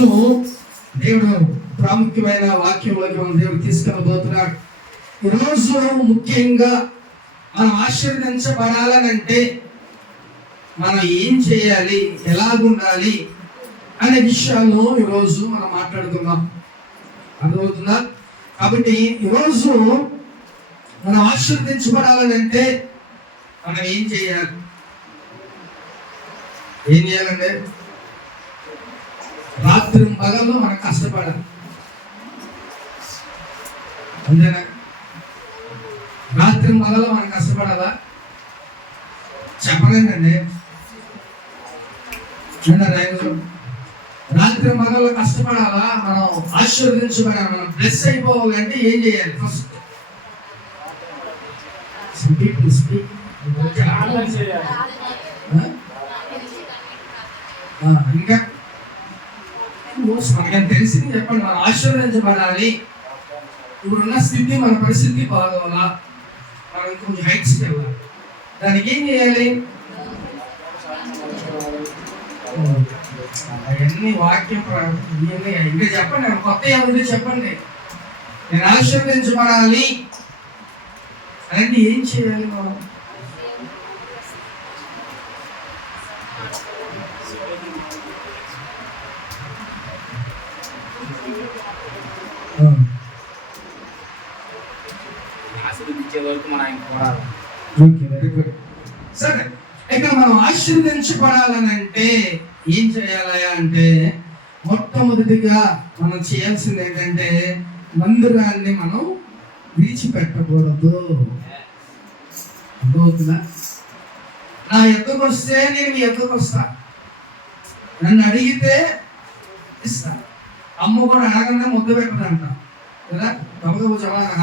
ఈరోజు దేవుడు ప్రాముఖ్యమైన వాక్యంలోకి దేవుడు తీసుకెళ్ళబోతున్నాడు. ఈరోజు ముఖ్యంగా మనం ఆశీర్వదించబడాలనంటే మనం ఏం చేయాలి, ఎలాగుండాలి అనే విషయాలను ఈరోజు మనం మాట్లాడుకుందాం. అర్థమవుతుందా? కాబట్టి ఈరోజు మనం ఆశీర్వదించబడాలనంటే మనం ఏం చేయాలి? ఏం చేయాలంటే రాత్రి పగల్లో మనం కష్టపడాలి. అంతేనా? రాత్రి పగల్లో మనం కష్టపడాలా? చెప్పలేదండి. రాత్రి పగల్లో కష్టపడాలా? మనం ఆశీర్వదించబడాలి, మనం బ్లెస్ అయిపోవాలంటే ఏం చేయాలి? ఫస్ట్ ఇంకా మనకేం తెలిసింది చెప్పండి. మనం ఆశీర్వదించబడాలి. ఇప్పుడున్న స్థితి, మన పరిస్థితి బాగోవాలా, మనం కొంచెం హైట్స్కి వెళ్ళాలి. దానికి ఏం చేయాలి? అవన్నీ వాక్యం ఇంకా చెప్పండి. కొత్త ఏముంది చెప్పండి. నేను ఆశీర్వదించబడాలి అంటే ఏం చేయాలి? మనం సరే, ఇక మనం ఆశీర్వదించబడాలని అంటే ఏం చేయాలి అంటే మొట్టమొదటిగా మనం చేయాల్సింది ఏంటంటే మందిరాన్ని మనం విడిచిపెట్టకూడదు. అర్థమవుతుందా? నా ఎద్దకు వస్తే నేను మీ ఎద్దకు వస్తా, నన్ను అడిగితే ఇస్తా. అమ్మ కూడా అడగంటే ముద్ద పెట్టదంట కదా. గబగబ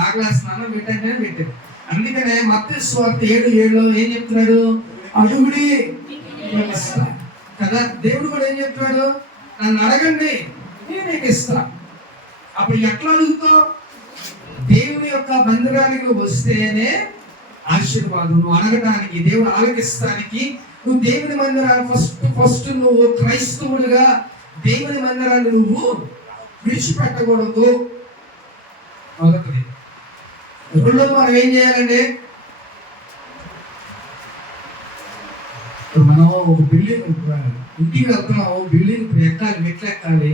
ఆకలేస్తున్నాను పెట్టంటే పెట్టేది. అందుకనే మత్తయి సువార్త 7:7 ఏం చెప్తున్నాడు? అడుగుడి కదా. దేవుడు కూడా ఏం చెప్తున్నాడు? నన్ను అడగండి నేను నీకు ఇస్తా. అప్పుడు ఎట్లా అడుగుతావు? దేవుని యొక్క మందిరానికి వస్తేనే ఆశీర్వాదం. నువ్వు అడగడానికి, దేవుడు ఆలకిస్తానికి, నువ్వు దేవుని మందిరాన్ని ఫస్ట్ నువ్వు క్రైస్తవుడిగా దేవుని మందిరాన్ని నువ్వు విడిచిపెట్టకూడదు. మొదటిది. రెండోది మనం ఏం చేయాలండి? మనం ఒక బిల్డింగ్ ఇంటికి వెళ్తున్నాం, బిల్డింగ్ ఎక్కాలి, మెట్లు ఎక్కాలి.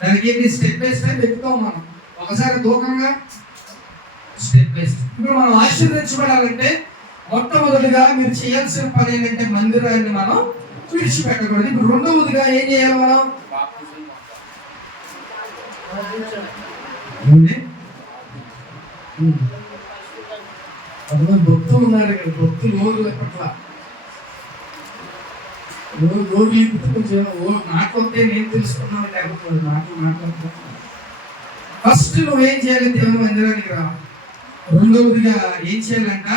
దానికి ఏంటి? స్టెప్ బై స్టెప్ ఎక్కుతాం మనం. ఒకసారి దూకంగా స్టెప్ బై స్టెప్. ఇప్పుడు మనం ఆశీర్వదించబడాలంటే మొట్టమొదటిగా మీరు చేయాల్సిన పని ఏంటంటే మందిరాన్ని మనం విడిచిపెట్టకూడదు. ఇప్పుడు రెండవదిగా ఏం చేయాలి? మనం భక్తులు ఉన్నారు ఇక్కడ. భక్తులు ఓరు పట్ల నాకొస్తే నేను తెలుసుకున్నాను లేకపోతే నాకు ఫస్ట్ నువ్వేం చేయాలి? దేవుని మందిరానికి రా. రెండవదిగా ఏం చేయాలంట?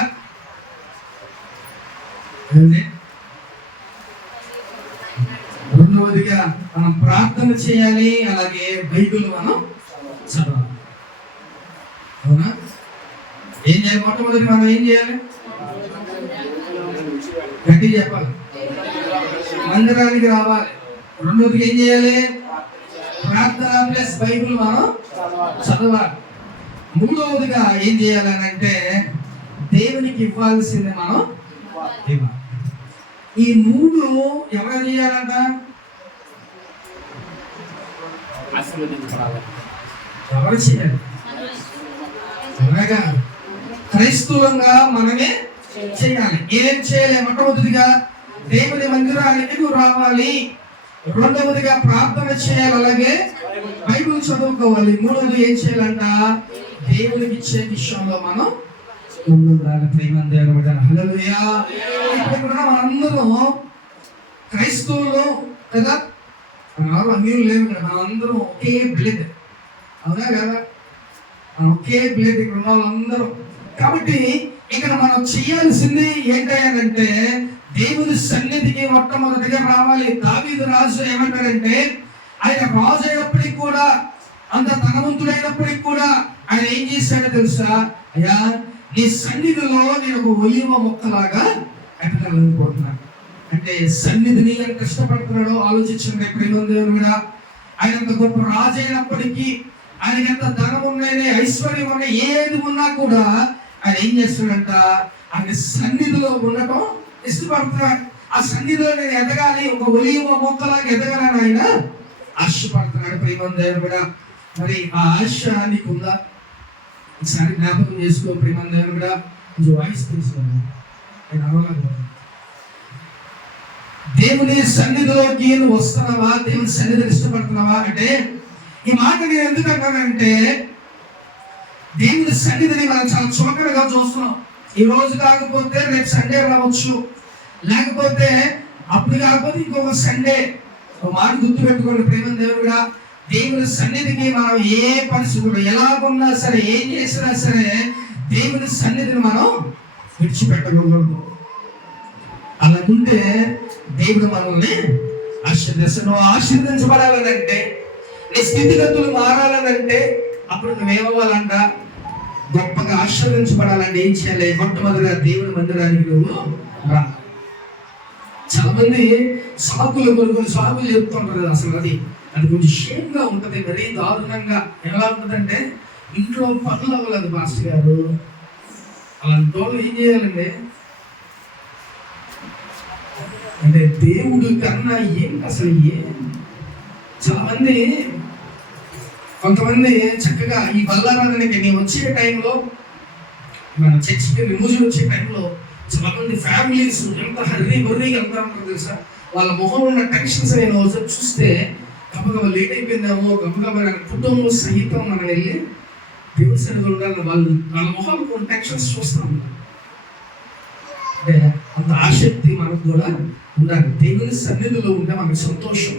రెండవదిగా మనం ప్రార్థన చేయాలి, అలాగే బైబిల్ మనం చదవాలి. అవునా? ఏం చేయాలి? మొట్టమొదటి మనం ఏం చేయాలి? గట్టి చెప్పాలి. మందిరానికి రావాలి. రెండోదిగా ఏం చేయాలి? ప్రార్థన ప్లస్ బైబిల్ మనం చదవాలి. మూడవదిగా ఏం చేయాలని అంటే దేవునికి ఇవ్వాల్సింది మనం ఇవ్వాలి. ఈ మూడు ఎవరు చేయాలంట? ఎవరు చేయాలి? అలాగా క్రైస్తవంగా మనమే చేయాలి. ఏం చేయాలి? మొట్టమొదటిగా దేవుని మందిరానికి నువ్వు రావాలి. రెండవదిగా ప్రార్థన చేయాలి, అలాగే బైబిల్ చదువుకోవాలి. మూడవది ఏం చేయాలంట? దేవునికి ఇచ్చే విషయంలో మనం ముందుండాలి. హల్లెలూయా. ఇప్పుడు మనందరం క్రైస్తవులు కదా, అన్యులు లేవు కదా, మనందరం ఒకే బ్లడ్. అవునా కదా? మనం ఒకే బ్లడ్ ఇక్కడ ఉన్న వాళ్ళందరూ. కాబట్టి ఇక్కడ మనం చేయాల్సింది ఏంటంటే దేవుని సన్నిధికి మొట్టమొదటిగా రావాలి. దావీదు రాజు ఏమంటాడంటే ఆయన రాజు అయినప్పటికీ కూడా, అంత ధనవంతుడైనప్పటికీ కూడా ఆయన ఏం చేశాడో తెలుసా? అయ్యా, నీ సన్నిధిలో నేను ఒక ఒలివ మొక్కలాగా ఎదగాలనుకుంటున్నాను. అంటే సన్నిధిని ఎంత కష్టపడుతున్నాడో ఆలోచించండి. ప్రేమ దేవుడు కూడా ఆయన ఎంత గొప్ప రాజు అయినప్పటికీ, ఆయనకి ఎంత ధనం ఉన్నాయి, ఐశ్వర్యం ఉన్నాయి, ఏది ఉన్నా కూడా ఆయన ఏం చేస్తున్నాడంట, ఆయన సన్నిధిలో ఉండటం ఇష్టపడుతున్నాడు. ఆ సన్నిధిలో నేను ఎదగాలి, ఒక ఒలివ మొక్కలాగా ఎదగాలని ఆయన ఆశపడుతున్నాడు. ప్రియమైన దేవుని బిడ్డ, మరి ఆ ఆశ నీకుందా? ఒకసారి జ్ఞాపకం చేసుకో. ప్రియమైన దేవుని బిడ్డ, కొంచెం వాయిస్ తీసుకోండి, నేను అవ్వలేకపోతున్నాను. దేవుని సన్నిధిలోకి నువ్వు వస్తున్నావా? దేవుని సన్నిధిని ఇష్టపడుతున్నావా? అంటే ఈ మాట నేను ఎందుకు అంటానంటే, దేవుని సన్నిధిని మనం చాలా చులకనగా చూస్తున్నాం. ఈ రోజు కాకపోతే రేపు సండే రావచ్చు, లేకపోతే అప్పుడు కాకపోతే ఇంకొక సండే. ఒక మాట గుర్తు పెట్టుకోండి ప్రేమ దేవుడా, దేవుని సన్నిధికి మనం ఏ పరిస్థితులు ఎలాగున్నా సరే, ఏం చేసినా సరే దేవుని సన్నిధిని మనం విడిచిపెట్టకూడదు. అలాగుంటే దేవుడు మనల్ని ఆశీర్వదిస్తాడు. నువ్వు ఆశీర్వదించబడాలనంటే, నీ స్థితిగతులు మారాలనంటే, అప్పుడు నువ్వేమవ్వాలంట, గొప్పగా ఆశీర్వదించబడాలంటే ఏం చేయాలి? మొట్టమొదటిగా దేవుని మందిరానికి నువ్వు రా. చాలా మంది సాకులు కొన్ని సాకులు చెప్తుంటారు కదా, అసలు అది కొంచెం షేమ్గా ఉంటుంది, మరీ దారుణంగా. ఎలా ఉంటుందంటే, ఇంట్లో పనులు అవ్వలేదు మాస్టర్ గారు, అలాంటి వాళ్ళు ఏం చేయాలండి అంటే, దేవుడి కన్నా ఏంటి అసలు చాలా మంది, కొంతమంది చక్కగా ఈ బల్లారాధనకి నేను వచ్చే టైంలో, మన చర్చికి రిమూజన్ వచ్చే టైంలో చాలా మంది ఫ్యామిలీస్ ఎంత హర్రీగా వెళ్తా ఉంటారు తెలుసా. వాళ్ళ మొహంలో ఉన్న టెన్షన్స్ నేను ఒకసారి చూస్తే, గబగబా లేట్ అయిపోయిందేమో, గబగబా కుటుంబం సహితం మనం వెళ్ళి దేవుడి సన్నిధిలో ఉండాలని వాళ్ళ మొహాలు కొన్ని టెన్షన్స్ చూస్తాం. అంటే అంత ఆసక్తి మనకు కూడా ఉండాలి. దేవుని సన్నిధిలో ఉంటే మనకు సంతోషం,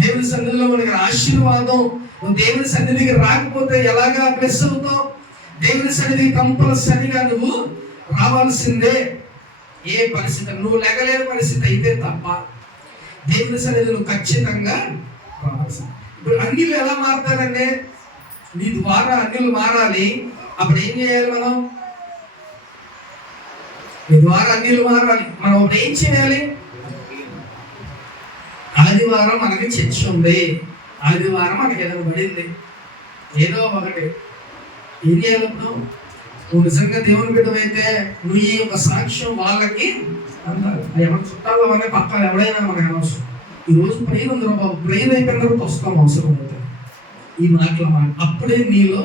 దేవుని సన్నిధిలో మనకి ఆశీర్వాదం. నువ్వు దేవుని సన్నిధికి రాకపోతే ఎలాగా ప్లస్ అవుతావు? దేవుని సన్నిధికి కంపల్సరిగా నువ్వు రావాల్సిందే. ఏ పరిస్థితి, నువ్వు లేగలేని పరిస్థితి అయితే తప్ప దేవుని సన్నిధి నువ్వు ఖచ్చితంగా రావాల్సింది. ఇప్పుడు అన్నిలు ఎలా మారుతారంటే, నీ ద్వారా అన్నిలు మారాలి. అప్పుడు ఏం చేయాలి మనం? నీ ద్వారా అన్నిలు మారాలి. మనం అప్పుడు ఏం చేయాలి? ఆదివారం మనకి చర్చ ఉంది, ఆదివారం మనకి ఏదో పడింది, ఏదో ఒకటి ఏం చేయాలి? నువ్వు నిజంగా దేవుని బిడ్డవైతే నువ్వు ఈ యొక్క సాక్ష్యం వాళ్ళకి అంటారు. ఎవరి చుట్టాలు అనే పక్కన ఎవడైనా మనకి అనవసరం. ఈరోజు ప్రేమ ఉంది బాబు, ప్రేమ అయిపోయిన తర్వాత వస్తాం అవసరం అవుతుంది ఈ మాటల మాట. అప్పుడే నీలో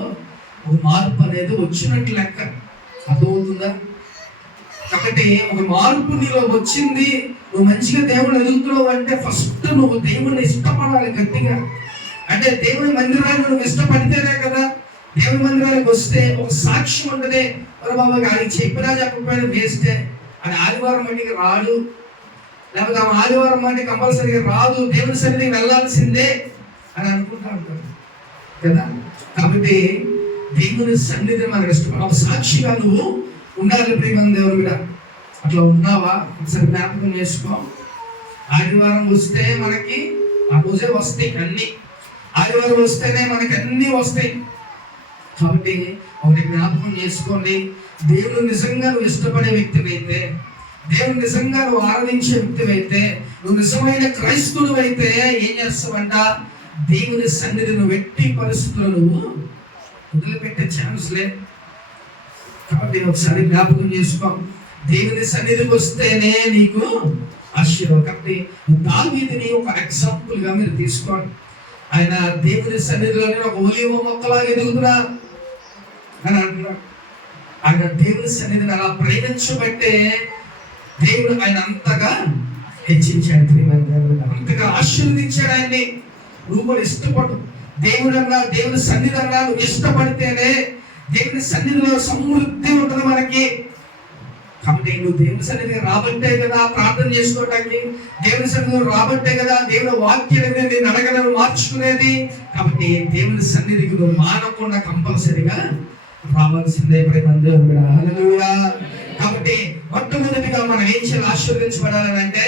ఒక మార్పు అనేది వచ్చినట్లు లెక్క. అర్థమవుతుందా? కాబట్టి ఒక మార్పు నీలో వచ్చింది, నువ్వు మంచిగా దేవుని ఎదుగుతున్నావు అంటే ఫస్ట్ నువ్వు దేవుని ఇష్టపడాలి గట్టిగా. అంటే దేవుని మందిరాన్ని నువ్వు ఇష్టపడితేనే కదా. దేవుని మందిరానికి వస్తే ఒక సాక్ష్యం ఉంటుంది. బాబా ఆయనకి చెప్పినా చెప్పకపోయినా వేస్తే, అది ఆదివారం మట్టికి రాడు, లేకపోతే ఆమె ఆదివారం మట్టికి కంపల్సరీగా రాదు, దేవుని సన్నిధికి వెళ్ళాల్సిందే అని అనుకుంటా ఉంటారు కదా. కాబట్టి దేవుని సన్నిధిని మనకు ఇష్టపడ ఒక సాక్షిగా నువ్వు ఉండాలి ప్రియమైన దేవుని మీద. అట్లా ఉన్నావా? ఒకసారి జ్ఞాపకం చేసుకో. ఆదివారం వస్తే మనకి ఆ రోజే వస్తాయి అన్ని. ఆదివారం వస్తేనే మనకి అన్ని వస్తాయి. కాబట్టి ఒకటి జ్ఞాపకం చేసుకోండి, దేవుడు నిజంగా నువ్వు ఇష్టపడే వ్యక్తివైతే, దేవుడు నిజంగా నువ్వు ఆరాధించే వ్యక్తివైతే, నువ్వు నిజమైన క్రైస్తవుడు అయితే ఏం చేస్తావంట? దేవుని సన్నిధి నువ్వు ఎట్టి పరిస్థితుల్లో నువ్వు వదిలిపెట్టే ఛాన్స్ లేదు. కాబట్టి ఒకసారి జ్ఞాపకం చేసుకో, దేవుని సన్నిధికి వస్తేనే నీకు ఆశీర్వాదం. కాబట్టి దావీదుని ఒక ఎగ్జాంపుల్ గా మీరు తీసుకోండి. ఆయన దేవుని సన్నిధిలోనే ఒక ఒలీవ మొక్కలాగా ఎదుగుతున్నా అని అంటున్నాడు. ఆయన దేవుని సన్నిధిని అలా ప్రేమించబట్టే దేవుడు ఆయన అంతగా హెచ్చించాడు, అంతగా ఆశీర్వదించాడు ఆయన్ని. నువ్వు కూడా ఇష్టపడు. దేవుడు అన్నా, దేవుని సన్నిధి అన్నా నువ్వు ఇష్టపడితేనే దేవుని సన్నిధిలో సమృద్ధి ఉంటుంది మనకి. కాబట్టి నువ్వు దేవుని సన్నిధికి రాబట్టే కదా ప్రార్థన చేసుకోవటానికి, దేవుని సన్నిధిలో రాబట్టే కదా దేవుని వాక్యాన్ని నేను అడగలను మార్చుకునేది. కాబట్టి దేవుని సన్నిధికి నువ్వు మానకుండా కంపల్సరిగా రావాల్సిందే ప్రేమ దేవుడా. హల్లెలూయా. కాబట్టి మొట్టమొదటిగా మనం ఏం చేయాలి? ఆశీర్వదించబడాలని అంటే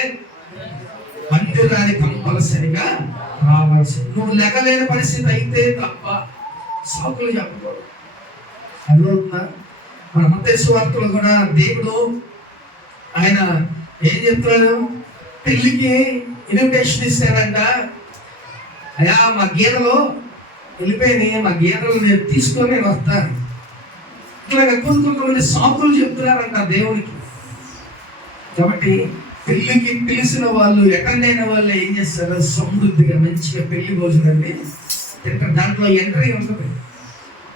మందిరానికి కంపల్సరిగా రావాల్సింది. నువ్వు లెగలేని పరిస్థితి అయితే తప్ప సాకులు చెప్పకూడదు. అర్థమవుతుందా? మన మత్తయి సువార్తలో కూడా దేవుడు ఆయన ఏం చెప్తున్నాడు? పెళ్లికి ఇన్విటేషన్ ఇస్తాడంట. అయ్యా మా గీతలు వెళ్ళిపోయినాయి, మా గీతలు నేను తీసుకొని నేను వస్తాను. ఇట్లాగా కొంతమంది సాకులు చెప్తున్నారంట దేవునికి. కాబట్టి పెళ్లికి పిలిచిన వాళ్ళు, అటెండ్ అయిన వాళ్ళు ఏం చేస్తారు, సమృద్ధిగా మంచిగా పెళ్లి భోజనాన్ని తింటారు. దాంట్లో ఎంట్రీ ఉంటుంది.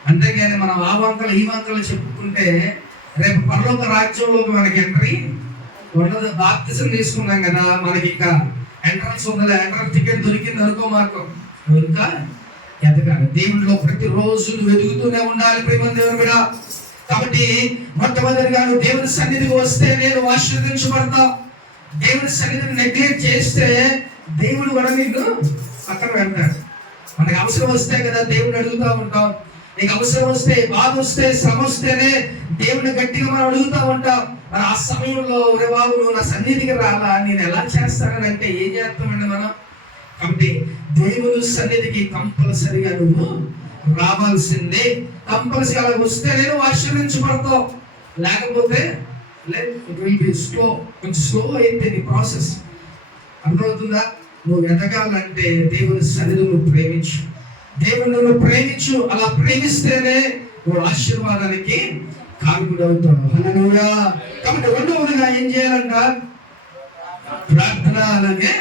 అంతేగాని మనం ఆ వంకలు ఈ వంకలు చెప్పుకుంటే రేపు పరలోక రాజ్యంలోకి మనకి ఎంట్రీ ఉండదు. బాప్తిజం తీసుకున్నాం కదా, మనకి ఇంకా ఎంట్రన్స్ ఉండదు. ఎంట్రన్స్ టికెట్ దొరికింది అనుకో మార్గం, ఇంకా ఎదగాలి. దేవుడిలో ప్రతిరోజు నువ్వు ఎదుగుతూనే ఉండాలి ప్రేమ దేవుని కూడా. కాబట్టి మొట్టమొదటిగా నువ్వు దేవుని సన్నిధికి వస్తే నేను ఆశీర్వదించబడతా. దేవుని సన్నిధిని నెగ్లెక్ట్ చేస్తే దేవుడు కూడా నీకు పక్కన వెళ్తాడు. మనకి అవసరం వస్తే కదా దేవుడిని అడుగుతూ ఉంటాం. నీకు అవసరం వస్తే, బాధ వస్తే, శ్రమ వస్తేనే దేవుడిని గట్టిగా మనం అడుగుతూ ఉంటాం. మరి ఆ సమయంలో ఒరే బాబు నువ్వు నా సన్నిధికి రాలా, నేను ఎలా చేస్తానని అంటే ఏం చేస్తామండి మనం? కాబట్టి దేవుని సన్నిధికి కంపల్సరిగా నువ్వు రావాల్సిందే. కంపల్సరీ అలా వస్తే నేను ఆశీర్వదించబడతావు. లేకపోతే స్లో, కొంచెం స్లో అయితే నీ ప్రాసెస్. అర్థమవుతుందా? నువ్వు ఎదగాలంటే దేవుని సన్నిధి నువ్వు ప్రేమించు, దేవుని నువ్వు ప్రేమించు. అలా ప్రేమిస్తేనే నువ్వు ఆశీర్వాదానికి కారకుడవుతావు. హల్లెలూయా. కాబట్టి రెండవదిగా ఏం చేయాలంట? ప్రార్థన. అలాగే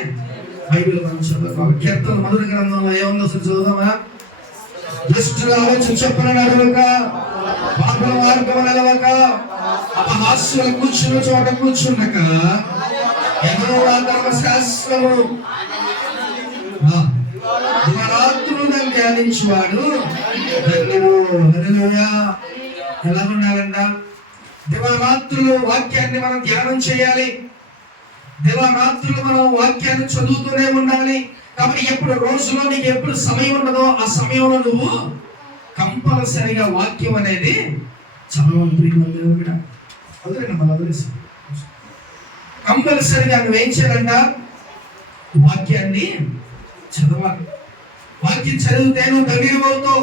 బైబిల్ మనం చదువుకోవాలి. కీర్తన మొదటి గ్రంథంలో ఏముందో అసలు చదువుదామా? దుష్టుల ఆలోచన చొప్పున నడవక, పాపుల మార్గము నిలవక, అపహాస్యుల కూర్చున్న చోట కూర్చుండక, యెహోవా ధర్మశాస్త్రము దివారాత్రులు ధ్యానించువాడు ధన్యుడు. హల్లెలూయా. ఎలా ఉండాలంట? దివారాత్రులు వాక్యాన్ని మనం ధ్యానం చేయాలి. దివారాత్రులు మనం వాక్యాన్ని చదువుతూనే ఉండాలి. కాబట్టి ఎప్పుడు రోజులో నీకు ఎప్పుడు సమయం ఉండదో ఆ సమయంలో నువ్వు కంపల్సరిగా వాక్యం అనేది చదవాలి. కంపల్సరిగా నువ్వేం చేయాలంట? వాక్యాన్ని చదవాలి. వాక్యం చదివితే నువ్వు ధన్యుడవుతావు.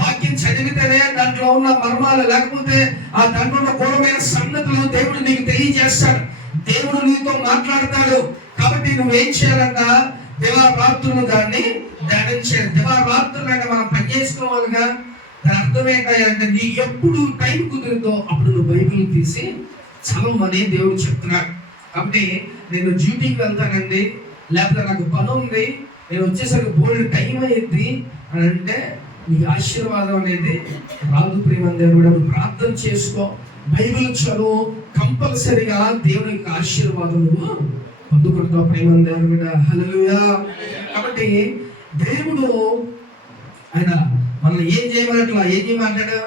వాక్యం చదివితేనే దాంట్లో ఉన్న మర్మాలు, లేకపోతే ఆ దాంట్లో ఉన్న గౌరవమైన సంగతులు దేవుడు నీకు తెలియజేస్తాడు. దేవుడు నీతో మాట్లాడతాడు. కాబట్టి నువ్వేం చేయాలంట? దివారాత్రులు దాన్ని ధ్యానించాలి. దివారాత్రులు అంటే మనం పనిచేసుకోవాలిగా. దాని అర్థం ఏంటంటే నీ ఎప్పుడు టైం కుదురుతో అప్పుడు నువ్వు బైబిల్ తీసి చదవమని దేవుడు చెప్తున్నాడు. కాబట్టి నేను డ్యూటీకి వెళ్తానండి, లేకపోతే నాకు పని ఉంది, నేను వచ్చేసరికి బోల్డ్ టైం అయ్యింది అని అంటే నీకు ఆశీర్వాదం అనేది రాదు ప్రేమ దేవుడు. ప్రార్థన చేసుకో, బైబిల్ చదువు, కంపల్సరిగా దేవుని యొక్క ఆశీర్వాదం నువ్వు పొందుకుంటావు ప్రేమ దేవుడు. హల్లెలూయా. కాబట్టి దేవుడు ఆయన మనల్ని ఏం చేయమన్నట్లా, ఏం చేయమంటాడు?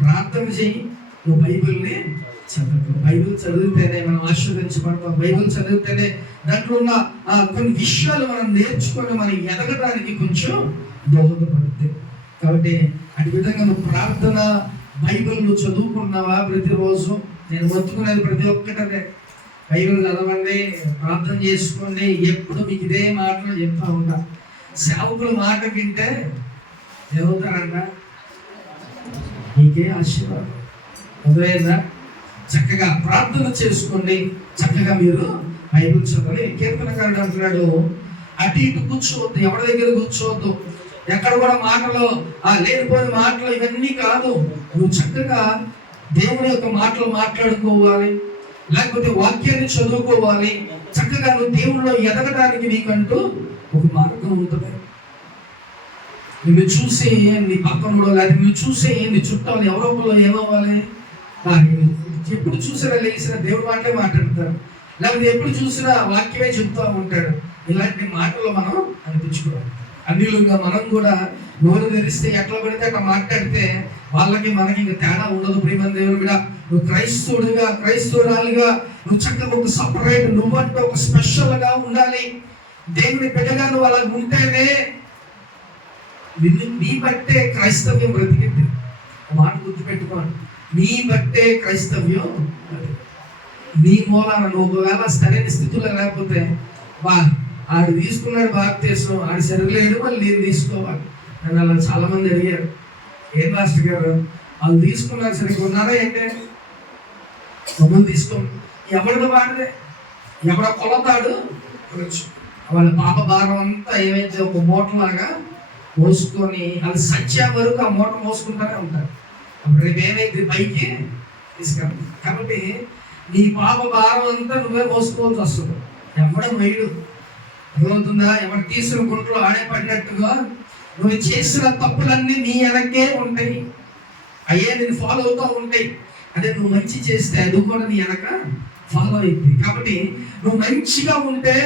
ప్రార్థన చేయి, నువ్వు బైబిల్ని చదువు. బైబిల్ చదివితేనే మనం ఆశీర్వదించబడతాం. బైబిల్ చదివితేనే దాంట్లో ఉన్న కొన్ని విషయాలు మనం నేర్చుకొని మనం ఎదగడానికి కొంచెం దోహదపడుతుంది. కాబట్టి అటు విధంగా నువ్వు ప్రార్థన, బైబిల్ నువ్వు చదువుకున్నావా? ప్రతిరోజు నేను మొత్తుకునేది ప్రతి ఒక్కటే, బైబిల్ చదవండి, ప్రార్థన చేసుకోండి. ఎప్పుడు మీకు ఇదే మాటలు చెప్తా ఉంటా. సేవకుల మాట వింటే ఏమవుతారంట? నీకే ఆశీర్వాదం. అర్థమైందా? చక్కగా ప్రార్థన చేసుకోండి, చక్కగా మీరు బైబిల్ చదవాలి. కీర్తనకారుడు అంటున్నాడు, అటు ఇటు కూర్చోవద్దు, ఎవరి దగ్గర కూర్చోవద్దు, ఎక్కడ కూడా మాటలు లేనిపోయిన మాటలు ఇవన్నీ కాదు. నువ్వు చక్కగా దేవుని యొక్క మాటలు మాట్లాడుకోవాలి, లేకపోతే వాక్యాన్ని చదువుకోవాలి. చక్కగా నువ్వు దేవుడిలో ఎదగడానికి నీకంటూ ఒక మార్గం ఉంటుంది. నిన్ను చూసి నీ పక్కనలో, లేకపోతే నువ్వు చూసి నీ చుట్టాలు ఎవరో ఏమవ్వాలి? ఎప్పుడు చూసినా లేచిన దేవుడి మాటలే మాట్లాడతారు, లేకపోతే ఎప్పుడు చూసినా వాక్యమే చెప్తూ ఉంటాడు. ఇలాంటి మాటలు మనం అనిపించుకోవాలి. అన్నిలుగా మనం కూడా నోరు తెరిస్తే ఎట్లా పడితే అట్లా మాట్లాడితే వాళ్ళకి మనకి ఇంకా తేడా ఉండదు. ప్రేమ దేవుడు కూడా నువ్వు క్రైస్తవుడిగా, క్రైస్తవురాలుగా నువ్వు చక్కగా ఒక సపరేట్, నువ్వంటే ఒక స్పెషల్గా ఉండాలి. దేవుని బిడ్డగా నువ్వు అలా ఉంటేనే నీ బట్టే క్రైస్తవ్యం బ్రతికింది. మాట గుర్తుపెట్టుకోండి, నీ బట్టే క్రైస్తవ్యం. నీ మూలాన నువ్వు ఒకవేళ సరైన స్థితిలో లేకపోతే ఆడు తీసుకున్నాడు బాప్తీసం, ఆడు సరిలేడు, మళ్ళీ నేను తీసుకోవాలి. నన్ను అలా చాలా మంది అడిగారు, ఏం మాస్టర్ గారు వాళ్ళు తీసుకున్నారు సరిగ్గా ఉన్నారా ఏంటే? మమ్మల్ని తీసుకో, ఎవరితో వాడితే ఎవడ కొలతాడు వాళ్ళ పాప భారం అంతా ఏమైతే ఒక మూటలాగా మోసుకొని అది సత్య వరకు ఆ మూట మోసుకుంటూనే ఉంటారు. రేపు ఏమైతే పైకి తీసుకెళ్తాం. కాబట్టి నీ పాప భారం అంతా నువ్వే మోసుకోవాల్సి వస్తుంది. ఎవడం వేయడు, అర్థమవుతుందా? ఎవరు తీసుకున్న గుంటలో ఆడే పడినట్టుగా నువ్వు చేసిన తప్పులన్నీ నీ వెనకే ఉంటాయి, అయ్యే నేను ఫాలో అవుతూ ఉంటాయి. అదే నువ్వు మంచి చేస్తే అది కూడా నీ వెనక ఫాలో అవుతుంది. కాబట్టి నువ్వు మంచిగా ఉంటే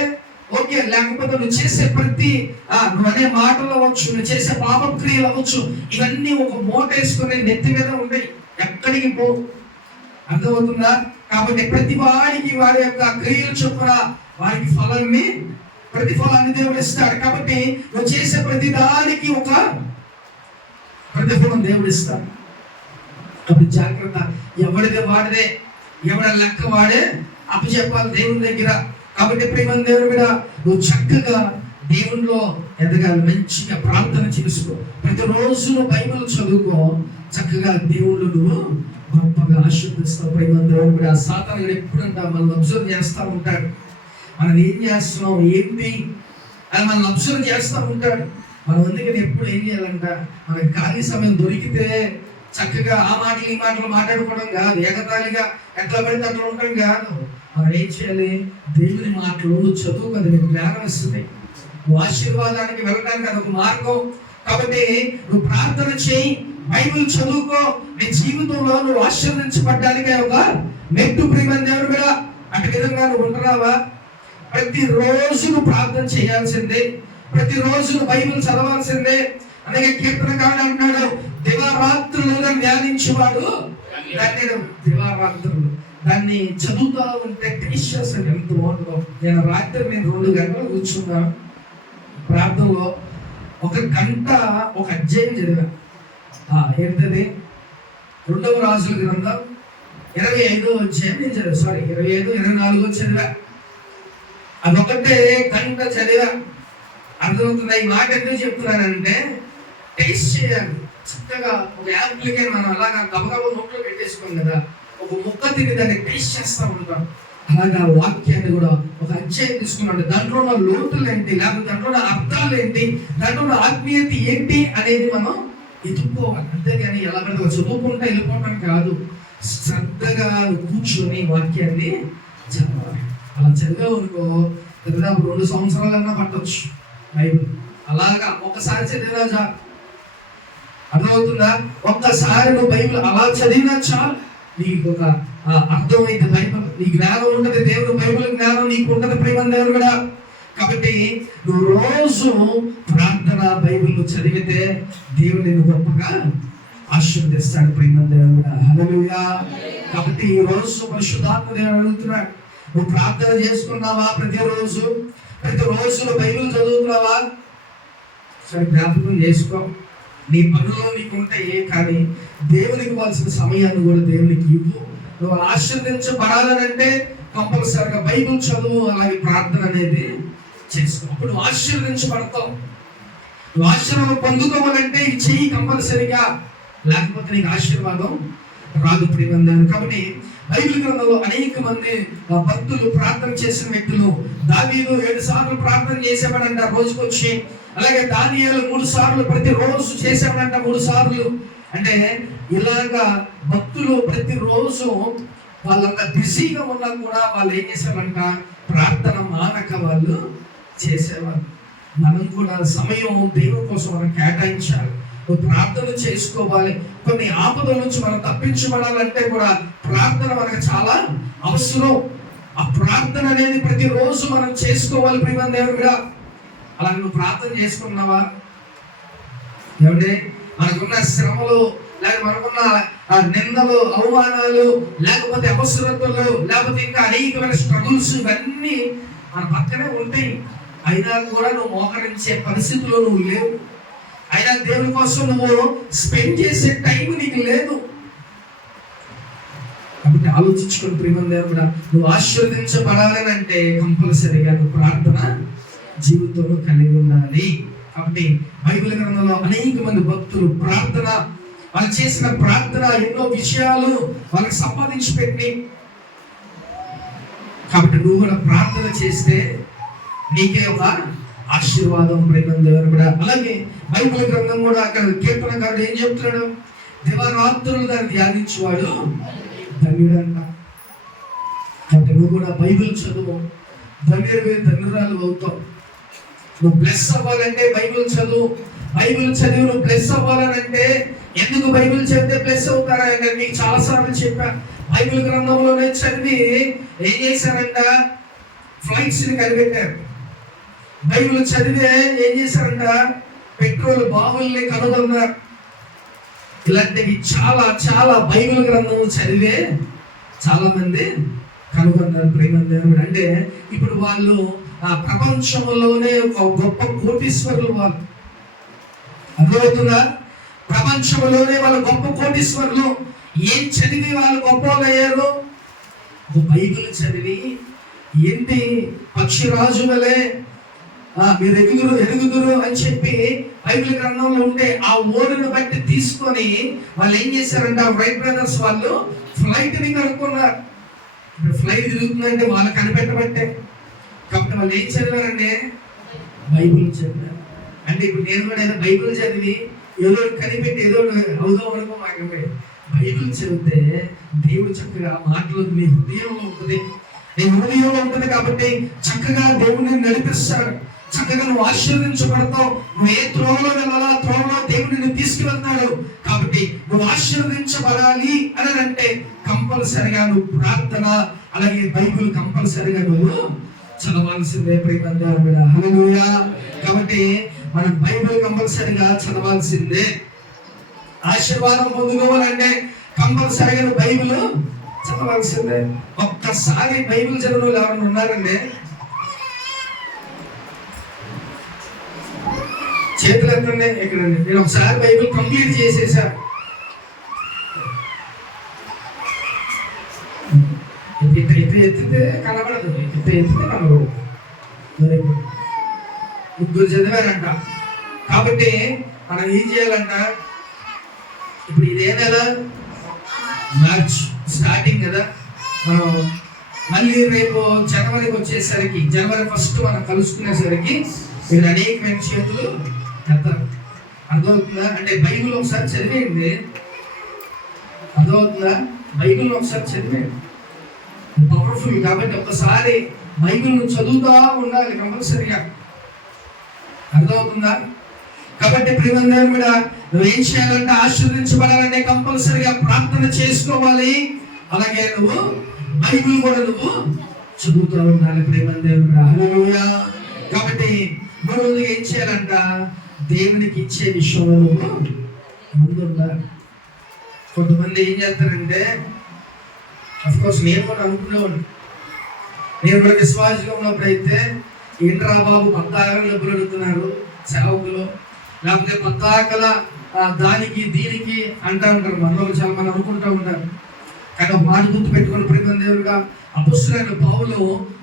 ఓకే, లేకపోతే నువ్వు చేసే ప్రతి నువ్వు అనే మాటలు అవ్వచ్చు, నువ్వు చేసే పాపక్రియలు అవ్వచ్చు, ఇవన్నీ ఒక మూట వేసుకునే నెత్తి మీద ఉంటాయి, ఎక్కడికి పో. అర్థమవుతుందా? కాబట్టి ప్రతి వాడికి వాడి యొక్క క్రియలు చొప్పున వారికి ప్రతిఫలాన్ని దేవుడు ఇస్తాడు. కాబట్టి నువ్వు చేసే ప్రతి దానికి ఒక ప్రతిఫలం దేవుడు ఇస్తాడు. కాబట్టి జాగ్రత్త, ఎవరిదే వాడిదే, ఎవడ లెక్క వాడే అప్పచెప్పాలి దేవుని దగ్గర. కాబట్టి ప్రేమ దేవుడు కూడా నువ్వు చక్కగా దేవునిలో ఎదగాలి, మంచిగా ప్రార్థన చేసుకో, ప్రతిరోజు నువ్వు బైబిల్ చదువుకో, చక్కగా దేవుళ్ళు నువ్వు గొప్పగా ఆశీర్వదిస్తావు. ప్రేమ దేవుడు కూడా సాతానుడు ఎప్పుడంటే మనల్ని అబ్జర్వ్ చేస్తూ ఉంటాడు, మనం ఏం చేస్తున్నాం ఏంటి అని మనల్ని అబ్జర్వ్ చేస్తూ ఉంటాడు. మనం అందుకని ఎప్పుడు ఏం చేయాలంట, మనకి ఖాళీ సమయం దొరికితే చక్కగా ఆ మాటలు ఈ మాటలు మాట్లాడుకోవడం కాదు, ఏకతాళిగా ఎట్లా పడితే అట్లా ఉండడం కాదు. మనం ఏం చేయాలి, దేవుని మాటలు చదువు కదా నీకు జ్ఞానం ఇస్తుంది, నువ్వు ఆశీర్వాదానికి వెళ్ళడానికి అదొక మార్గం. కాబట్టి నువ్వు ప్రార్థన చేయి, బైబిల్ చదువుకో, నీ జీవితంలో నువ్వు ఆశీర్వదించబడ్డానికి ఒక మెట్టు. ప్రేమ దేవుడు కూడా అటు విధంగా నువ్వు ఉంటున్నావా? ప్రతిరోజు నువ్వు ప్రార్థన చేయాల్సిందే, ప్రతిరోజు నువ్వు బైబిల్ చదవాల్సిందే. అలాగే కీర్తనకారుడు అంటున్నాడు, దివారాత్రులుగా ధ్యానించేవాడు దివారాత్రులు దాన్ని చదువుతా ఉంటే టేషియస్ అని ఎంత బాగుంటుందో. నేను రాత్రి 2 గంటలు కూర్చున్నాను ప్రార్థనలో, 1 గంట ఒక అధ్యాయం చదివా. ఏంటది? 2వ రాజుల గ్రంథం 25వ అధ్యాయం నేను చదివా. 25, 24 చదివా. అదొకటే గంట చదివా. అర్థమవుతుందా? ఈ మాట ఎందుకు చెప్తున్నానంటే, టేస్ట్ చేయాలి చక్కగా. ఒక యాప్లికేషన్ మనం అలాగా గబగబా నోట్లో పెట్టేసుకోం కదా, ఒక ముక్క తిని దాన్ని టేస్ట్ చేస్తూ ఉంటాం. అలాగా వాక్యాన్ని కూడా ఒక అధ్యాయం తీసుకున్నాడు, దాంట్లో ఉన్న లోతులు ఏంటి, లేకపోతే దాంట్లో ఉన్న అర్థాలు ఏంటి, దాంట్లో ఉన్న ఆత్మీయత ఏంటి అనేది మనం ఎదుర్కోవాలి. అంతేగాని ఎలా పడితే చదువుకుంటా వెళ్ళిపోవటం కాదు, శ్రద్ధగా కూర్చొని వాక్యాన్ని చదవాలి. అలా చదివామనుకో దాదాపు 2 సంవత్సరాలన్నా పట్టవచ్చు బైబిల్. అలాగా ఒకసారి చదివినా చాలు. అర్థమవుతుందా? ఒక్కసారి నువ్వు బైబిల్ అలా చదివినా చాలు, నీకు ఒక అర్థమైంది బైబిల్, నీ జ్ఞానం ఉంటుంది, దేవుడు బైబిల్ జ్ఞానం నీకు ఉంటుంది. ప్రేమ దేవుడు కూడా. కాబట్టి నువ్వు రోజు ప్రార్థన బైబిల్ చదివితే దేవుడు నిన్ను గొప్పగా ఆశీర్వదిస్తాడు. ప్రేమ దేవుడు కూడా. హల్లెలూయా. కాబట్టి ఈ రోజు పరిశుద్ధాత్మ దేవుడు అడుగుతున్నాడు, నువ్వు ప్రార్థన చేసుకున్నావా? ప్రతిరోజు నువ్వు బైబిల్ చదువుతున్నావా? సరే, జ్ఞాపకం చేసుకో. నీ పనుల్లో నీకు ఉంటాయి, కానీ దేవునికి ఇవ్వాల్సిన సమయాన్ని కూడా దేవునికి ఇవ్వు. నువ్వు ఆశీర్వదించబడాలనంటే కంపల్సరిగా బైబిల్ చదువు, అలాగే ప్రార్థన అనేది చేసుకో. అప్పుడు నువ్వు ఆశీర్వదించబడతావు. నువ్వు ఆశీర్వాదం పొందుకోవాలంటే ఇది చెయ్యి కంపల్సరిగా, లేకపోతే నీకు ఆశీర్వాదం రాదు. ప్రియమందారు. కాబట్టి బైబిల్ గ్రంథంలో అనేక మంది భక్తులు ప్రార్థన చేసిన వ్యక్తులు, దావీదు 7 సార్లు ప్రార్థన చేసేవాడంట రోజుకొచ్చి. అలాగే దానియేలు 3 సార్లు ప్రతిరోజు చేసేవాడంట, 3 సార్లు. అంటే ఇలాగా భక్తులు ప్రతిరోజు వాళ్ళంతా బిజీగా ఉన్నా కూడా వాళ్ళు ఏం చేసేవారంట, ప్రార్థన మానక వాళ్ళు చేసేవారు. మనం కూడా సమయం దేవుని కోసం మనం కేటాయించాలి, ప్రార్థన చేసుకోవాలి. కొన్ని ఆపదల నుంచి మనం తప్పించబడాలంటే కూడా ప్రార్థన మనకు చాలా అవసరం. ఆ ప్రార్థన అనేది ప్రతిరోజు మనం చేసుకోవాలి. ప్రియమైన దేవుడా, అలా నువ్వు ప్రార్థన చేసుకున్నావా? ఏమంటే మనకున్న శ్రమలు, లేక మనకున్న నిందలు, అవమానాలు, లేకపోతే అవసరతలు, లేకపోతే ఇంకా అనేకమైన స్ట్రగుల్స్, ఇవన్నీ మన పక్కనే ఉంటాయి. అయినా కూడా నువ్వు మోకరించే పరిస్థితుల్లో నువ్వు లేవు. అయినా దేవుని కోసం నువ్వు స్పెండ్ చేసే టైం నీకు లేదు. కాబట్టి ఆలోచించుకుని ప్రియమైన దేవుడా, నువ్వు ఆశీర్వదించబడాలని అంటే కంపల్సరీగా నువ్వు ప్రార్థన జీవితంలో కలిగి ఉండాలి. కాబట్టి బైబిల్ గ్రంథంలో అనేక మంది భక్తులు ప్రార్థన, వాళ్ళు చేసిన ప్రార్థన ఎన్నో విషయాలు వాళ్ళకి సంపాదించి పెట్టి. కాబట్టి నువ్వు కూడా ప్రార్థన చేస్తే నీకే ఒక ఆశీర్వాదం ప్రేమ దేవుని కూడా. అలాగే బైబిల్ గ్రంథం కూడా అక్కడ కీర్తనకారుడు ఏం చెప్తున్నాడు? దివారాత్రులు దాన్ని ధ్యానించేవాడు ధన్యుడంట. అంటే నువ్వు కూడా బైబిల్ చదువు, ధన్యురాలు అవుతావు. నువ్వు బ్లెస్ అవ్వాలంటే బైబిల్ చదువు. బైబిల్ చదివి నువ్వు బ్లెస్ అవ్వాలనంటే, ఎందుకు బైబిల్ చదివితే బ్లెస్ అవుతారా అంటే మీకు చాలాసార్లు చెప్పా. బైబిల్ గ్రంథంలోనే చదివి ఏం చేశారంట? ఫ్లైట్స్ ని కనిపెట్టారు. బైబిల్ చదివే ఏం చేశారంట? పెట్రోల్ బావుల్ని కనుగొన్నారు. ఇలాంటివి చాలా చాలా బైబిల్ గ్రంథం చదివే చాలా మంది కనుగొన్నారు ప్రేమ దేవుడు. అంటే ఇప్పుడు వాళ్ళు ఆ ప్రపంచంలోనే ఒక గొప్ప కోటీశ్వరులు. వాళ్ళు అర్థమవుతుందా? ప్రపంచంలోనే వాళ్ళ గొప్ప కోటీశ్వరులు. ఏం చదివి వాళ్ళు గొప్ప వాళ్ళు అయ్యారు? బైబిల్ చదివి. ఏంటి పక్షిరాజు వలె మీరు ఎరుగుదురు అని చెప్పి బైబిల్ గ్రంథంలో ఉంటే ఆ ఓడును బట్టి తీసుకొని వాళ్ళు ఏం చేశారంటే ఆ రైట్ బ్రదర్స్ వాళ్ళు ఫ్లైట్ ని కనుక్కున్నారు. ఫ్లైట్ తిరుగుతుందంటే వాళ్ళు కనిపెట్టబట్టే. కాబట్టి వాళ్ళు ఏం చదివారంటే బైబిల్ చదివారు. అంటే ఇప్పుడు నేను కూడా ఏదో బైబిల్ చదివి ఏదో కనిపెట్టి ఏదో అవుదాం అనుకో. బైబిల్ చదివితే దేవుడు చక్కగా మాటలు మీ హృదయంలో ఉంటుంది. నీ హృదయంలో ఉంటుంది కాబట్టి చక్కగా దేవుడిని నడిపిస్తాడు. చక్కగా నువ్వు ఆశీర్వదించబడతావు. నువ్వు ఏ త్రోవలో వెళ్ళాలా త్రోవలో దేవుడు నిన్ను తీసుకువెళ్తాడు. కాబట్టి నువ్వు ఆశీర్వదించబడాలి అని అంటే కంపల్సరిగా నువ్వు ప్రార్థన, అలాగే బైబిల్ కంపల్సరిగా నువ్వు చదవాల్సిందే ప్రేమ దేవుడా. హల్లెలూయా. కాబట్టి మనం బైబిల్ కంపల్సరిగా చదవాల్సిందే. ఆశీర్వాదం పొందుకోవాలంటే కంపల్సరిగా నువ్వు బైబిల్ చదవాల్సిందే. ఒక్కసారి బైబిల్ చదవడం ఎవరైనా ఉన్నారండి? చేతులు ఎత్తండి. ఎక్కడండి? నేను ఒకసారి బైబిల్ కంప్లీట్ చేసేసా. ఇటు ఎత్తితే కనబడదు, ఇటు ఎత్తితే కనబడదు. ముగ్గురు చదివారంట. కాబట్టి మనం ఏం చేయాలంట? ఇప్పుడు ఇదే నెల మార్చ్ స్టార్టింగ్ కదా, మనం మళ్ళీ రేపు జనవరికి వచ్చేసరికి, జనవరి 1 మనం కలుసుకునేసరికి ఇక్కడ అనేకమైన చేతులు ఎత్తారు. అర్థమవుతుందా? అంటే బైబిల్ ఒకసారి చదివేయండి. అర్థమవుతుందా? బైబిల్ ఒకసారి చదివేయండి. పవర్ఫుల్ కాబట్టి ఒక్కసారి బైబిల్ చదువుతా ఉండాలి కంపల్సరిగా. అర్థమవుతుందా? కాబట్టి ప్రియమందరం కూడా నువ్వు ఏం చేయాలంటే ఆశీర్వదించబడాలంటే కంపల్సరిగా ప్రార్థన చేసుకోవాలి. అలాగే నువ్వు బైబిల్ కూడా నువ్వు చదువుతూ ఉండాలి ప్రియమందరం కూడా. హల్లెలూయా. కాబట్టి మూడవది ఏం చేయాలంట? దేవునికి ఇచ్చే విషయంలో నువ్వు ముందుండాలి. కొంతమంది ఏం చేస్తారంటే, అఫ్కోర్స్ నేను కూడా అనుకునేవాడు, నేను కూడా విశ్వాసంగా ఉన్నప్పుడైతే ఏంట్రా బాబు పద్దాకలు డబ్బులు అడుగుతున్నారు సేవకులు, లేకపోతే పద్దాకల దానికి దీనికి అంటూ ఉంటారు. మనలో చాలా మంది అనుకుంటూ ఉంటారు. కానీ ఒక మాట గుర్తు పెట్టుకుని ప్రేమ దేవుడుగా అపొస్తలుడైన పౌలు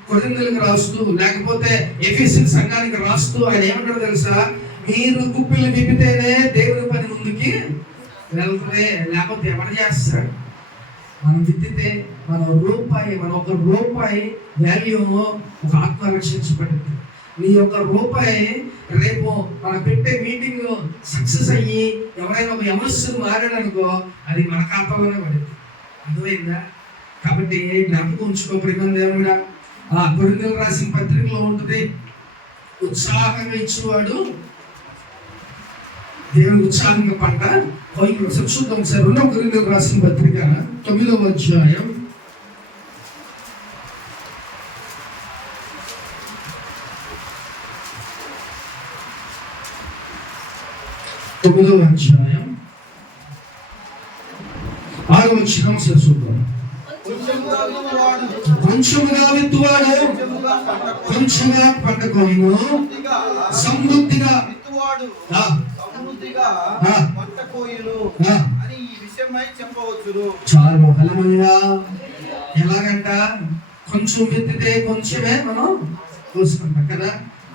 కొరింథీయులకు రాస్తూ, లేకపోతే ఎఫెసీ సంఘానికి రాస్తూ ఆయన ఏమంటారు తెలుసా? మీరు కుప్పిలు విప్పితేనే దేవుని పని ముందుకి వెళ్తే, లేకపోతే ఎవరు చేస్తాడు? మనం విత్తితే మన ఒక రూపాయి వాల్యూ ఒక ఆత్మ రక్షించబడింది. నీ యొక్క రూపాయి రేపు మనం పెట్టే మీటింగ్ సక్సెస్ అయ్యి ఎవరైనా ఒక యమస్సును మారాడనుకో, అది మన ఖాతాలోనే పడింది. అర్థమైందా? కాబట్టి జ్ఞాపకం ఉంచుకో ప్రేమ దేవుడా. కొరింథీయులకు రాసిన పత్రికలో ఉంటుంది, ఉత్సాహంగా ఇచ్చేవాడు దేవుడు ఉత్సాహంగా పంట కోయికి. చూద్దాం సార్. 2 కొరింథీయులకు రాసిన పత్రిక 9వ అధ్యాయం 9వ అధ్యాయం 6వ వచనం చూద్దాం. కొంచెముగా విత్తువాడు కొంచెంగా పంట కోయును, సమృద్ధిగా చాలు. హల్లెలూయా. ఎలాగంట? కొంచెం విత్తితే కొంచెమే మనం కోసుకుంటాం కదా.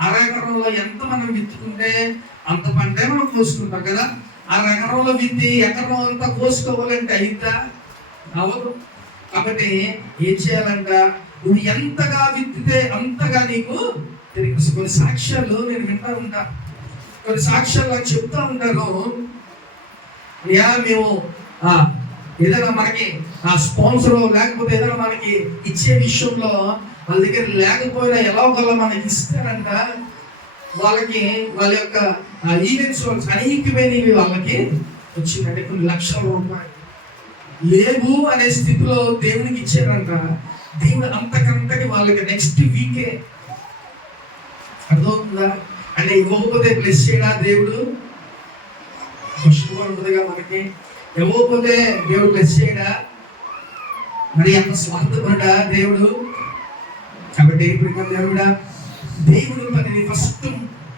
అరెకరంలో ఎంత మనం విత్తుకుంటే అంత పంటే మనం కోసుకుంటాం కదా. అరెకరంలో విత్తి ఎకరం అంతా కోసుకోవాలంటే అయిద్దా? అవ్వదు. కాబట్టి ఏం చేయాలంట? నువ్వు ఎంతగా విత్తితే అంతగా నీకు కొన్ని సాక్ష్యాలు నేను వింటా ఉంటా, కొన్ని సాక్ష్యాలు నాకు చెప్తా ఉంటారు. మేము ఏదైనా మనకి స్పాన్సర్ లేకపోతే ఏదైనా మనకి ఇచ్చే విషయంలో వాళ్ళ దగ్గర లేకపోయినా ఎలా ఒకలా మనకి ఇస్తారంట. వాళ్ళకి వాళ్ళ యొక్క ఈవెంట్స్ అనేకమైనవి వాళ్ళకి వచ్చిందంటే కొన్ని లక్షల రూపాయలు లేవు అనే స్థితిలో దేవునికి ఇచ్చారంట. దేవుడు అంతకంతకి వాళ్ళకి నెక్స్ట్ వీకే అర్థమవుతుందా? అంటే ఇవ్వకపోతే బ్లెస్ చేయడా దేవుడు? క్వశ్చన్ కూడా ఉంటుందిగా మనకి. ఇవ్వకపోతే దేవుడు బ్లెస్ చేయడా? మరి అంత స్వార్థపడా దేవుడు? కాబట్టి ఇప్పుడు దేవుడు మనకి ఫస్ట్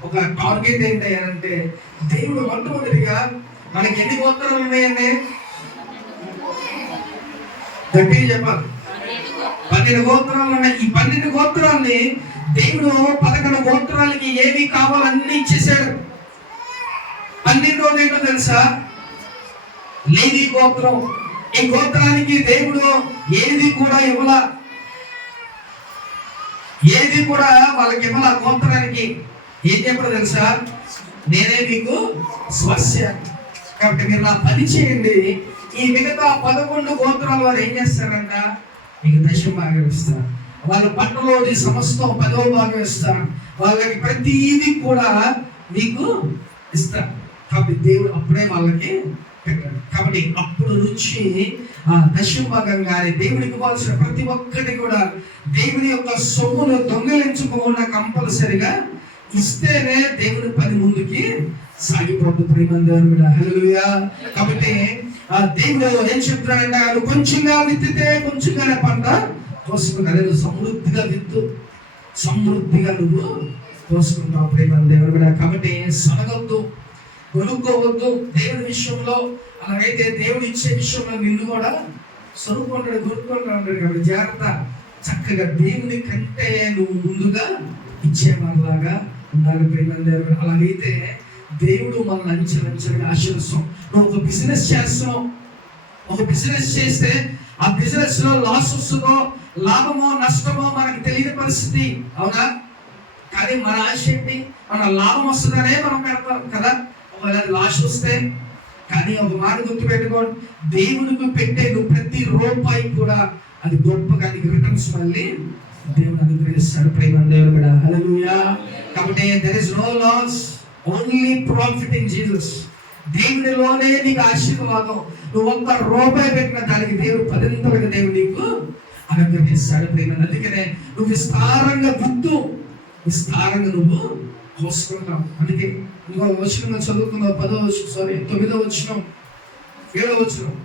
ఒక టార్గెట్ ఏంటంటే, దేవుడు మొట్టమొదటిగా మనకి ఎన్ని గోత్రాలు ఉన్నాయండి? గట్టిగా చెప్పాలి. 12 గోత్రాలు ఉన్నాయి. ఈ 12 గోత్రాలని దేవుడు 11 గోత్రాలకి ఏవి కావాలన్నీ ఇచ్చేసాడు. 12 ఏంటో తెలుసా? లేవి గోత్రం. ఈ గోత్రానికి దేవుడు ఏది కూడా ఇవ్వాల, ఏది కూడా వాళ్ళకి ఇవ్వాల. గోత్రానికి ఏం చెప్పాడు తెలుసా? నేనే మీకు స్వస్య. కాబట్టి మీరు నా పని చేయండి. ఈ మిగతా 11 గోత్రాల వారు ఏం చేస్తారంట? మీకు దశమ భాగం ఇస్తారు. వాళ్ళ పట్టణంలోని సమస్తం 10వ భాగం ఇస్తారు. వాళ్ళకి ప్రతిదీ కూడా మీకు ఇస్తారు. కాబట్టి దేవుడు అప్పుడే వాళ్ళకి పెట్టాడు. కాబట్టి అప్పుడు నుంచి దశమ భాగం కానీ దేవుడికి ఇవ్వాల్సిన ప్రతి ఒక్కటి కూడా దేవుని యొక్క సొమ్మును దొంగలించుకోకుండా కంపల్సరిగా ఇస్తేనే దేవుడి పని ముందుకి సాగిపోతుంది. ప్రేమందేవుడు హల్లెలూయా. కాబట్టి దేవుడు ఏం చెప్తున్నాడంటే, నువ్వు కొంచెంగా విత్తితే కొంచెంగానే పంట కోసుకుంటావు. నువ్వు సమృద్ధిగా విత్తు, సమృద్ధిగా నువ్వు కోసుకుంటావు. ప్రేమందేవుడు. కాబట్టి సనగొద్దు, కొనుక్కోవద్దు దేవుడి విషయంలో. అలాగైతే దేవుడు ఇచ్చే విషయంలో నిన్ను కూడా సొనుక్కుంటాడు, కొనుక్కుంటాడు. కాబట్టి జాగ్రత్త. చక్కగా దేవుని కంటే నువ్వు ముందుగా ఇచ్చేవాళ్ళలాగా ఉండాలి. ప్రేమందేవుడు. అలాగైతే దేవుడు మనల్ని అంచెలంచెలుగా ఆశీర్వదిస్తాం. నువ్వు ఒక బిజినెస్ చేస్తున్నావు, ఒక బిజినెస్ చేస్తే ఆ బిజినెస్ లో లాస్ వస్తుందో లాభమో నష్టమో మనకి తెలియని పరిస్థితి, అవునా? కానీ మన ఆశ ఏంటి? మన లాభం వస్తుందనే మనం పెడతాం కదా. ఒకవేళ లాస్ వస్తే, కానీ ఒక మాట గుర్తుపెట్టుకోండి, దేవునికి పెట్టే నువ్వు ప్రతి రూపాయి కూడా అది గొప్పగా రిటర్న్స్ మళ్ళీ దేవుడు అనుగ్రహిస్తాడు. ప్రేమందేవుడు కూడా హల్లెలూయా. కాబట్టి there is no loss, only profit in Jesus. దేవుడిలోనే నీకు ఆశీర్వాదం. నువ్వు 1 రూపాయి పెట్టిన దానికి దేవుడు 10ంతలుగా దేవుడు నీకు అనుగ్రహిస్తాడు. ప్రేమ. అందుకనే నువ్వు విస్తారంగా గుర్తు, విస్తారంగా నువ్వు కోసుకుంటావు. అందుకే ఇంకో వచనంగా చదువుకున్నావు. 9వ వచనం, 7వ వచనం.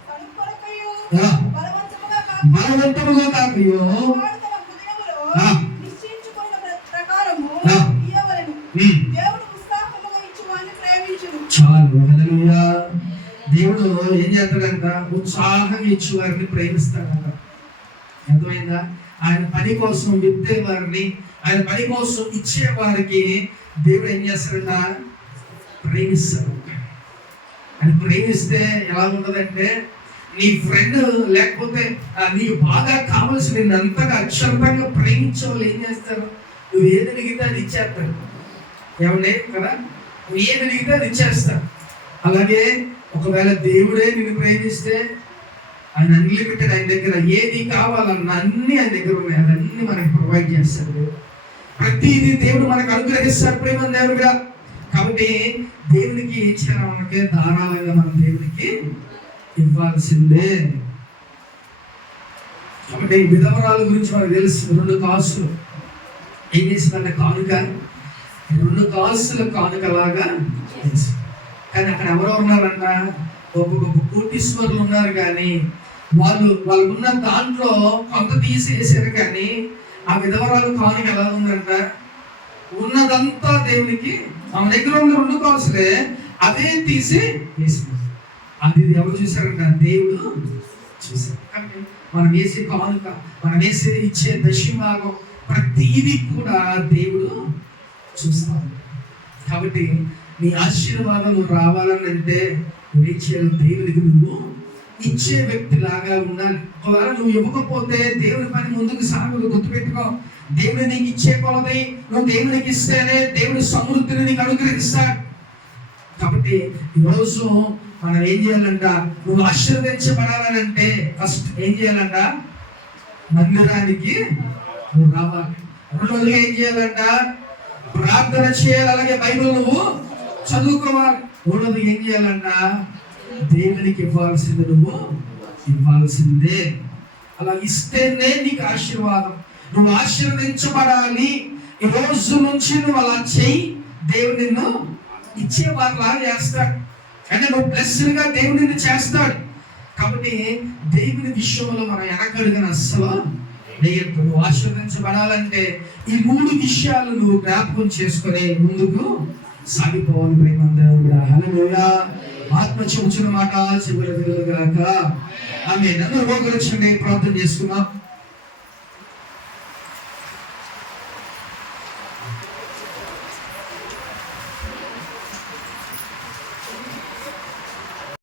బలవంతముగా కాకయో చాలు. హల్లెలూయా. దేవుడు ఏం చేస్తాడంట? ఉత్సాహంగా ఇచ్చి వారిని ప్రేమిస్తాడంట. అర్థమైందా? ఆయన పని కోసం విత్తే వారిని, ఆయన పని కోసం ఇచ్చే వారికి దేవుడు ఏం చేస్తాడంట? ప్రేమిస్తాడు. ఆయన ప్రేమిస్తే ఎలా ఉంటుందంటే, నీ ఫ్రెండ్ లేకపోతే నీకు బాగా కావలసి నిన్ను అంతగా అక్షరంగా ప్రేమించే వాళ్ళు ఏం చేస్తారు? నువ్వు ఏది అడిగితే అది ఇచ్చేస్తాడు. ఏమండి కదా? నువ్వు ఏది అడిగితే అది ఇచ్చేస్తాడు. అలాగే ఒకవేళ దేవుడే నిన్ను ప్రేమిస్తే ఆయన అన్లిమిటెడ్. ఆయన దగ్గర ఏది కావాలన్నా అన్ని ఆయన దగ్గర ఉన్నాయి. అవన్నీ మనకి ప్రొవైడ్ చేస్తాడు. ప్రతిదీ దేవుడు మనకు అనుగ్రహిస్తాడు. ప్రేమ దేవుడుగా. కాబట్టి దేవునికి ఏం చేయాలి? మనకి ధారాళంగా మనం దేవునికి ఇవ్వాల్సిందే. కాబట్టి విధవరాల గురించి మనకు తెలుసు. 2 కాసులు ఏం చేసిందంటే కానుక, 2 కాసుల కానుకలాగా. కానీ అక్కడ ఎవరో ఉన్నారంట? గొప్ప గొప్ప కోటీశ్వరులు ఉన్నారు. కానీ వాళ్ళకున్న దాంట్లో కొంత తీసేసారు. కానీ ఆ విధవరాలు కానుక ఎలా ఉందంట? ఉన్నదంతా దేవునికి. ఆమె దగ్గర ఉన్న 2 కాసులే అదే తీసి వేసింది. అది ఎవరు చూశారంట? దేవుడు చూశారు. కాబట్టి మనం వేసే కానుక, మనం వేసే ఇచ్చే దశమభాగం ప్రతిదీ కూడా దేవుడు చూస్తాడు. కాబట్టి నీ ఆశీర్వాదాలు రావాలని అంటే నువ్వేం చేయాలి? దేవుడికి నువ్వు ఇచ్చే వ్యక్తి లాగా ఉండాలి. ఒకవేళ నువ్వు ఇవ్వకపోతే దేవుడి పని ముందుకు సాగదు. గుర్తుపెట్టుకో. దేవుడు నీకు ఇచ్చే కొలది నువ్వు దేవునికి ఇస్తేనే దేవుడు సమృద్ధిని నీకు అనుగ్రహిస్తాడు. కాబట్టి ఈరోజు మనం ఏం చేయాలంట, నువ్వు ఆశీర్వదించబడాలంటే ఫస్ట్ ఏం చేయాలంట, మందిరానికి నువ్వు రావాలి. రెండోదిగా ఏం చేయాలంట, ప్రార్థన చేయాలి, అలాగే బైబిల్ నువ్వు చదువుకోవాలి. మూడోది ఏం చేయాలంట, దేవునికి ఇవ్వాల్సింది నువ్వు ఇవ్వాల్సిందే. అలా ఇస్తేనే నీకు ఆశీర్వాదం. నువ్వు ఆశీర్వదించబడాలి. ఈ రోజు నుంచి నువ్వు అలా చెయ్యి, దేవుడు నిన్ను ఇచ్చేవారిలా చేస్తాడు. అంటే నువ్వు బ్లెస్డ్ గా దేవుడు నిన్ను చేస్తాడు. కాబట్టి దేవుని విషయంలో మనం వెనకడుగున అస్సలు వేయద్దు. నువ్వు ఆశీర్వదించబడాలంటే ఈ 3 విషయాలు నువ్వు జ్ఞాపకం చేసుకుని ముందుకు సాగిపోవాలి. ప్రేమంగా హల్లెలూయా. ఆత్మ చెబుతున్న మాట చివరి గాక. ఆమేన్. అందరూ మోకరించండి, ప్రార్థన చేసుకుందాం.